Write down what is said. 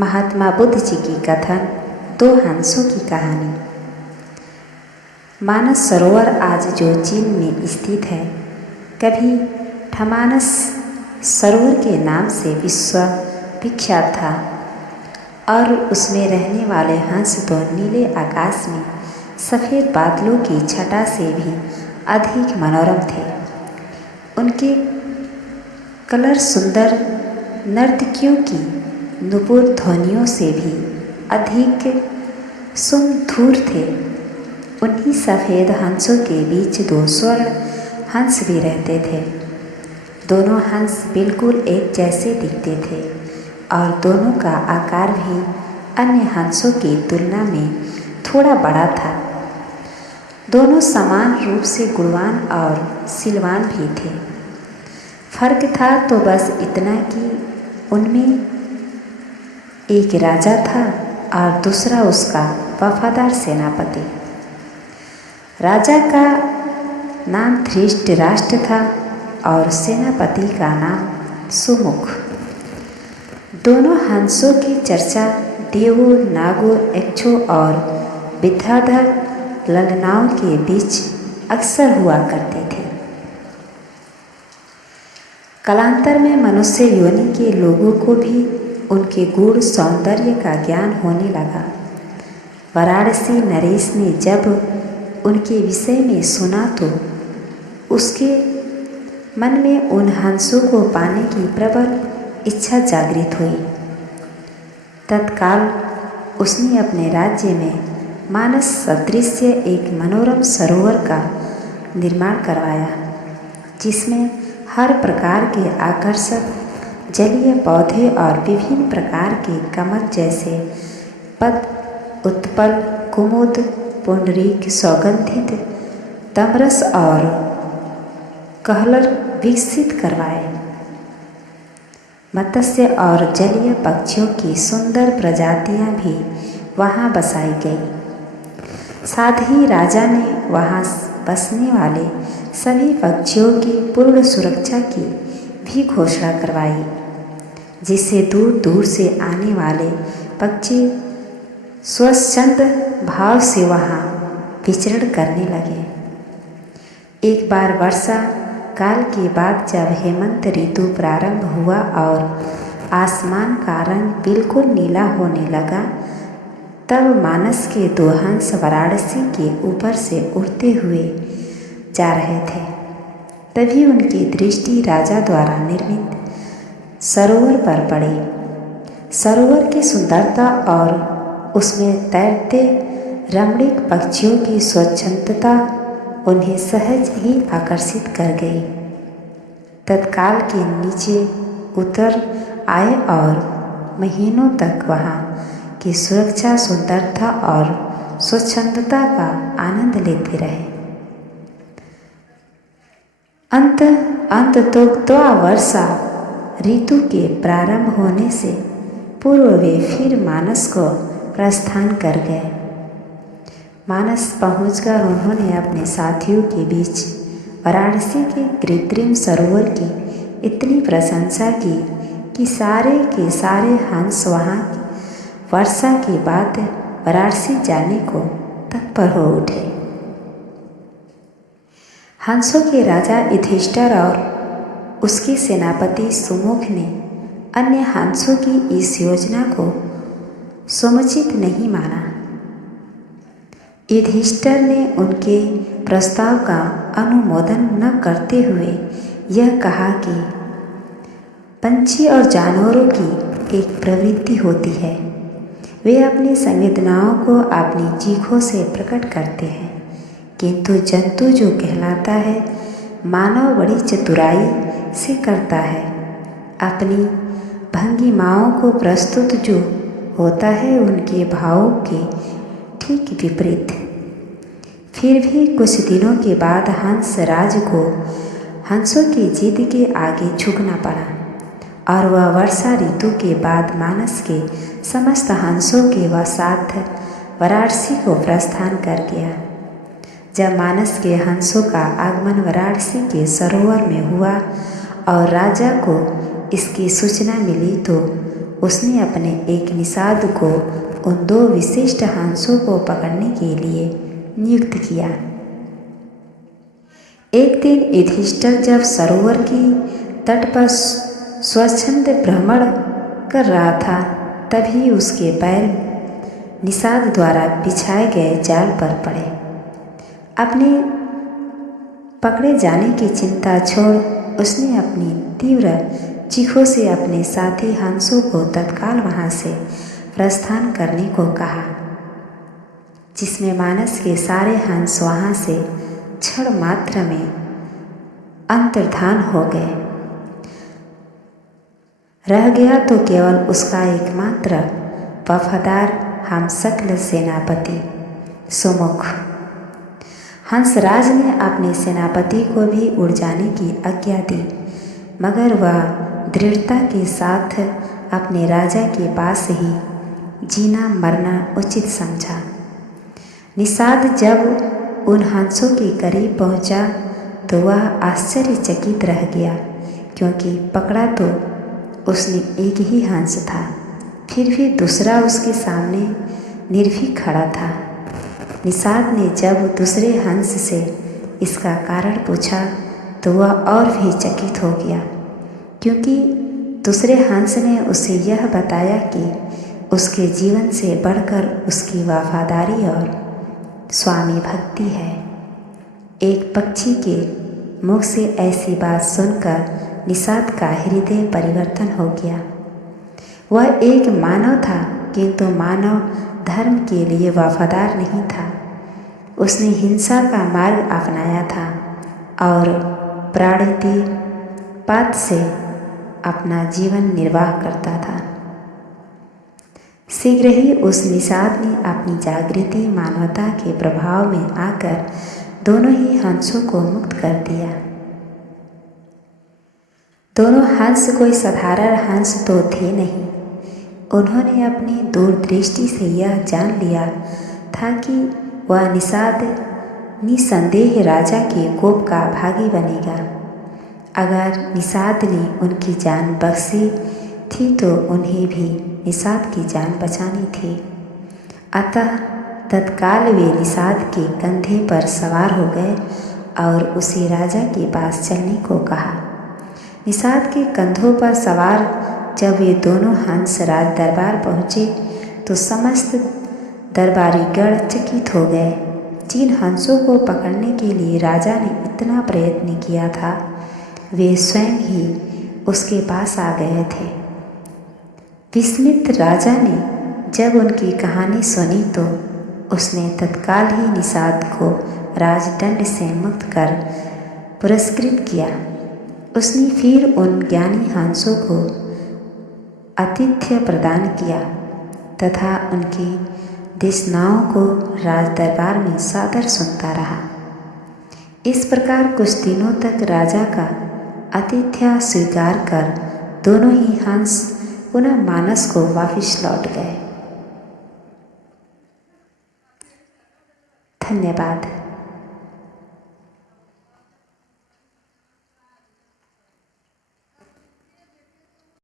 महात्मा बुद्ध जी की कथन दो हंसों की कहानी। मानस सरोवर आज जो चीन में स्थित है, कभी ठमानस सरोवर के नाम से विश्व विख्यात था और उसमें रहने वाले हंस तो नीले आकाश में सफ़ेद बादलों की छटा से भी अधिक मनोरम थे। उनके कलर सुंदर नर्तकियों की नुपुर ध्वनियों से भी अधिक सुमधुर थे। उन्हीं सफ़ेद हंसों के बीच दो स्वर्ण हंस भी रहते थे। दोनों हंस बिल्कुल एक जैसे दिखते थे और दोनों का आकार भी अन्य हंसों की तुलना में थोड़ा बड़ा था। दोनों समान रूप से गुणवान और सिलवान भी थे। फर्क था तो बस इतना कि उनमें एक राजा था और दूसरा उसका वफादार सेनापति। राजा का नाम धृतराष्ट्र था और सेनापति का नाम सुमुख। दोनों हंसों की चर्चा देवों, नागों, यक्षों और विद्याधर ललनाओं के बीच अक्सर हुआ करते थे। कालांतर में मनुष्य योनि के लोगों को भी उनके गूढ़ सौंदर्य का ज्ञान होने लगा। वाराणसी नरेश ने जब उनके विषय में सुना तो उसके मन में उन हंसों को पाने की प्रबल इच्छा जागृत हुई। तत्काल उसने अपने राज्य में मानस सदृश एक मनोरम सरोवर का निर्माण करवाया, जिसमें हर प्रकार के आकर्षक जलीय पौधे और विभिन्न प्रकार के कमल जैसे पद्म, उत्पल, कुमुद, पुंडरीक, सौगंधित, तमरस और कहलर विकसित करवाए। मत्स्य और जलीय पक्षियों की सुंदर प्रजातियां भी वहां बसाई गई। साथ ही राजा ने वहां बसने वाले सभी पक्षियों की पूर्ण सुरक्षा की भी घोषणा करवाई, जिससे दूर दूर से आने वाले पक्षी स्वच्छंद भाव से वहाँ विचरण करने लगे। एक बार वर्षा काल के बाद जब हेमंत ऋतु प्रारंभ हुआ और आसमान का रंग बिल्कुल नीला होने लगा, तब मानस के दो हंस वाराणसी के ऊपर से उड़ते हुए जा रहे थे। तभी उनकी दृष्टि राजा द्वारा निर्मित सरोवर पर पड़ी। सरोवर की सुंदरता और उसमें तैरते रमणीक पक्षियों की स्वच्छंदता उन्हें सहज ही आकर्षित कर गई। तत्काल के नीचे उतर आए और महीनों तक वहाँ की सुरक्षा, सुंदरता और स्वच्छंदता का आनंद लेते रहे। अंत वर्षा ऋतु के प्रारंभ होने से पूर्व वे फिर मानस को प्रस्थान कर गए। मानस पहुंचकर उन्होंने अपने साथियों के बीच वाराणसी के कृत्रिम सरोवर की इतनी प्रशंसा की कि सारे के सारे हंस वहाँ वर्षा के बाद वाराणसी जाने को तत्पर हो उठे। हंसों के राजा युधिष्ठिर और उसके सेनापति सुमुख ने अन्य हंसों की इस योजना को समुचित नहीं माना। युधिष्ठिर ने उनके प्रस्ताव का अनुमोदन न करते हुए यह कहा कि पंछी और जानवरों की एक प्रवृत्ति होती है, वे अपनी संवेदनाओं को अपनी चीखों से प्रकट करते हैं, किंतु जंतु जो कहलाता है मानव बड़ी चतुराई से करता है। अपनी भंगिमाओं को प्रस्तुत जो होता है उनके भावों के ठीक विपरीत। फिर भी कुछ दिनों के बाद हंस राज को हंसों की जिद के आगे झुकना पड़ा और वह वर्षा ऋतु के बाद मानस के समस्त हंसों के वह साथ वाराणसी को प्रस्थान कर गया। जब मानस के हंसों का आगमन वाराणसी के सरोवर में हुआ और राजा को इसकी सूचना मिली तो उसने अपने एक निषाद को उन 2 विशिष्ट हंसों को पकड़ने के लिए नियुक्त किया। एक दिन युधिष्ठिर जब सरोवर की तट पर स्वच्छंद भ्रमण कर रहा था, तभी उसके पैर निषाद द्वारा बिछाए गए जाल पर पड़े। अपने पकड़े जाने की चिंता छोड़ उसने अपनी तीव्र चीखों से अपने साथी हंसों को तत्काल वहां से प्रस्थान करने को कहा, जिसमें मानस के सारे हंस वहां से क्षण मात्र में अंतर्धान हो गए। रह गया तो केवल उसका एकमात्र वफादार हमशक्ल सेनापति सुमुख। हंसराज ने अपने सेनापति को भी उड़ जाने की आज्ञा दी, मगर वह दृढ़ता के साथ अपने राजा के पास ही जीना मरना उचित समझा। निषाद जब उन हंसों के करीब पहुंचा तो वह आश्चर्यचकित रह गया, क्योंकि पकड़ा तो उसने एक ही हंस था, फिर भी दूसरा उसके सामने निर्भीक खड़ा था। निषाद ने जब दूसरे हंस से इसका कारण पूछा तो वह और भी चकित हो गया, क्योंकि दूसरे हंस ने उसे यह बताया कि उसके जीवन से बढ़कर उसकी वफादारी और स्वामी भक्ति है। एक पक्षी के मुख से ऐसी बात सुनकर निषाद का हृदय परिवर्तन हो गया। वह एक मानव था, किंतु मानव धर्म के लिए वफादार नहीं था। उसने हिंसा का मार्ग अपनाया था और प्राणितिपात से अपना जीवन निर्वाह करता था। शीघ्र ही उस निषाद ने अपनी जागृति मानवता के प्रभाव में आकर दोनों ही हंसों को मुक्त कर दिया। दोनों हंस कोई साधारण हंस तो थे नहीं। उन्होंने अपनी दूरदृष्टि से यह जान लिया था कि वह निषाद निसंदेह राजा के कोप का भागी बनेगा। अगर निषाद ने उनकी जान बख्शी थी तो उन्हें भी निषाद की जान बचानी थी। अतः तत्काल वे निषाद के कंधे पर सवार हो गए और उसे राजा के पास चलने को कहा। निषाद के कंधों पर सवार जब वे दोनों हंस राज दरबार पहुँचे तो समस्त दरबारीगण चकित हो गए। जिन हंसों को पकड़ने के लिए राजा ने इतना प्रयत्न किया था, वे स्वयं ही उसके पास आ गए थे। विस्मित राजा ने जब उनकी कहानी सुनी तो उसने तत्काल ही निषाद को राजदंड से मुक्त कर पुरस्कृत किया। उसने फिर उन ज्ञानी हंसों को आतिथ्य प्रदान किया तथा उनकी देशनाओं को राज दरबार में सादर सुनता रहा। इस प्रकार कुछ दिनों तक राजा का आतिथ्य स्वीकार कर दोनों ही हंस पुनः मानस को वापस लौट गए। धन्यवाद।